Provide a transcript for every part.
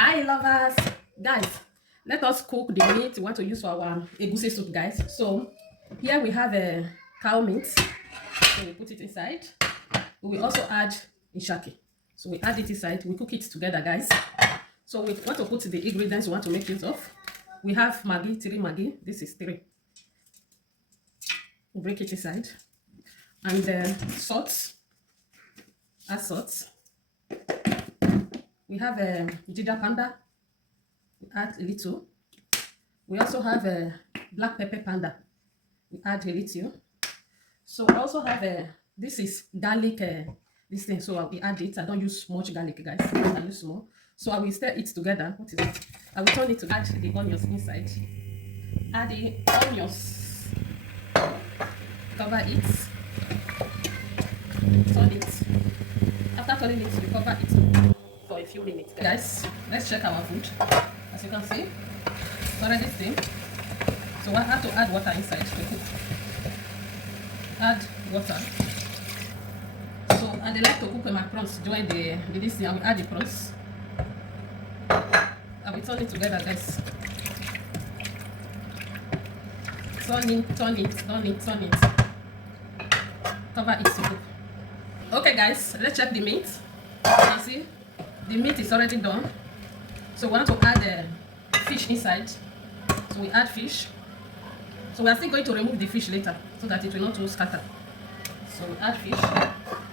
Hi lovers, guys, let us cook the meat we want to use for our egusi soup, guys. So here we have a cow meat, so we put it inside. We will also add ishaki, so we add it inside. We cook it together, guys. So we want to put the ingredients we want to make use of. We have maggi, 3 maggi. This is 3. We break it inside, and salt. Add salt. We have a ginger powder. We add a little. We also have a black pepper powder. We add a little. So I also have a, this is garlic, this thing, so we add it. I don't use much garlic, guys. I use small. So I will stir it together. What is it? I will turn it to add the onions inside. Add the onions. Cover it. Turn it. After turning it, we cover it for a few minutes. Guys, let's check our food. As you can see, it's already steamed. So I have to add water inside to cook. Add water. So and they like to cook my prawns during this thing. I will add the prawns. I will turn it together, guys. Turn it. Cover it to cook. Okay, guys, let's check the meat. You can see the meat is already done. So we want to add fish inside. So we add fish. So we are still going to remove the fish later so that it will not too scatter. So we add fish.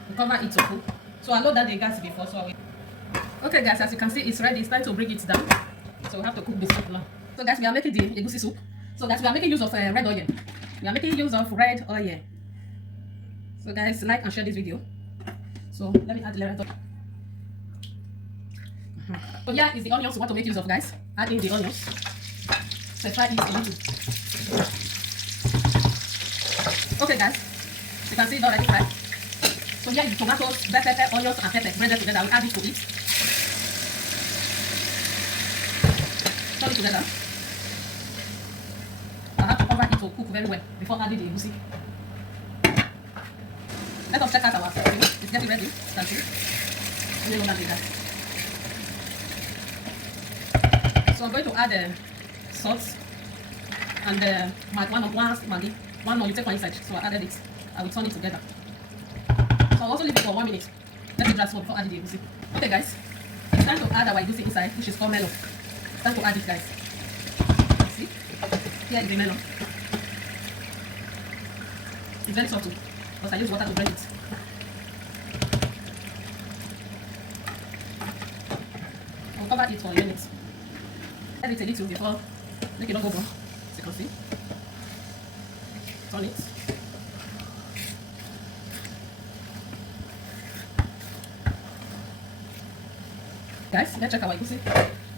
We cover it to cook. So I load that the gas before. So I will. Okay, guys, as you can see, it's ready. It's time to bring it down. So we have to cook the soup now. So guys, we are making the egusi soup. So guys, we are making use of red oil. We are making use of red oil. So guys, like and share this video. So let me add the red oil. So here is the onions we want to make use of, guys. Add in the onions. So fry it a little. Okay, guys, you can see it already fried. So here is the tomatoes, bell pepper, onions, and pepper blended together. We add it to it. Turn it together. I have to cover it to cook very well before adding the egusi. Let us check out our stew. It's getting ready. You can see. Let me know that later. So I'm going to add salt and one maggi. One more, you take one inside. So I added it. I will turn it together. So I'll also leave it for 1 minute. Let it dry small before adding the egusi. Okay, guys. It's time to add our egusi inside, which is called melon. It's time to add it, guys. See? Here is the melon. It's very soft too, because I use water to blend it. I'll cover it for a minute. Add it a little before, make it not go brown. As you can see. Turn it. Guys, let's check our egusi.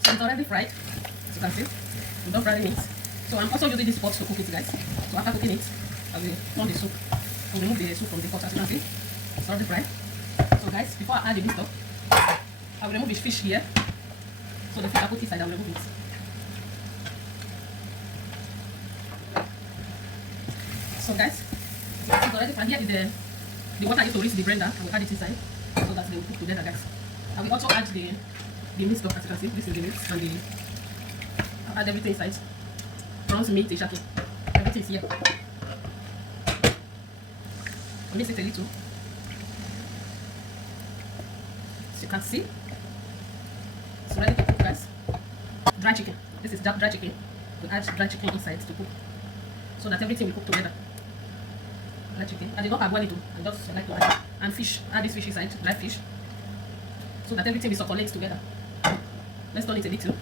So it's already fried, as you can see. We don't fry the meat. So I'm also using this pot to cook it, guys. So after cooking it, I will turn the soup. To remove the soup from the pot, as you can see. It's already fried. So guys, before I add the meat stock, I will remove the fish here. So the fish I put inside, I will remove it. So guys, it's already fried. Here is the water I used to rinse the blender. I will add it inside so that they will cook together, guys. I will also add the meat stock, as you can see. This is the meat and I'll add everything inside. Prawns, meat, ishaki. Everything is here. I'll mix it a little. As you can see, it's ready to cook, guys. Dry chicken. This is dry chicken. We'll add dry chicken inside to cook so that everything will cook together. Dry chicken. I did not parboil it too. I just like to add it. And fish. Add this fish inside, dry fish, so that everything will succulate together. Let's turn it a little.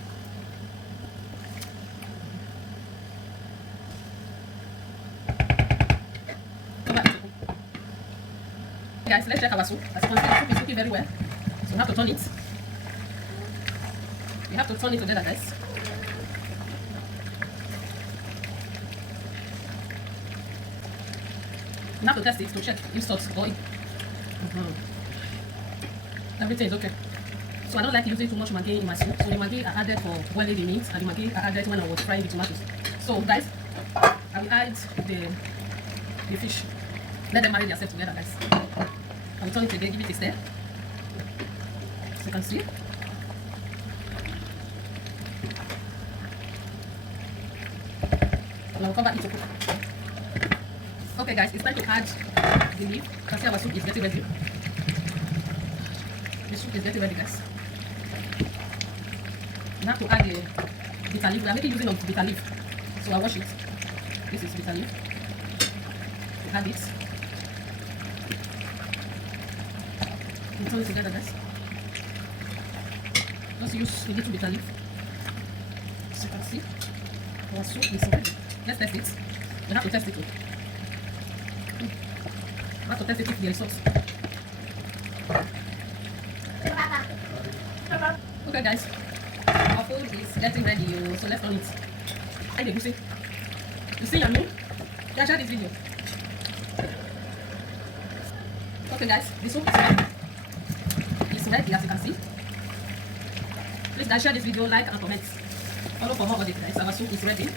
Guys, let's check our soup. As you can see, the soup is cooking very well. So we have to turn it. We have to turn it together, guys. We have to test it to check if salt or everything is okay. So I don't like using too much maggi in my soup. So the maggi I added for boiling the meat, and the maggi I added when I was frying the tomatoes. So guys, I will add the fish. Let them marry themselves together, guys. I will turn it again, give it a stir. As you can see. I'll cover it to cook. Okay guys, it's time to add the leaf. You can see our soup is getting ready. The soup is getting ready, guys. You have to add the bitter leaf. We are making using of bitter leaf. So I'll wash it. This is bitter leaf. We add it. We turn it together, guys. Just use a little bitter leaf. As you can see, our soup is ready. Let's test it. We have to test it too. We have to test it if there is sauce. Okay guys, our food is getting ready, so let's turn it. Hi egusi. You see yummy? Yeah, share this video. Okay guys, the soup is ready. It's ready as you can see. Please guys, share this video, like and comment. Follow for more updates guys. Our soup is ready.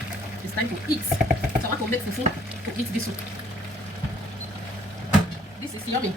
It's time to eat. So I want to make fufu to eat this soup. This is yummy.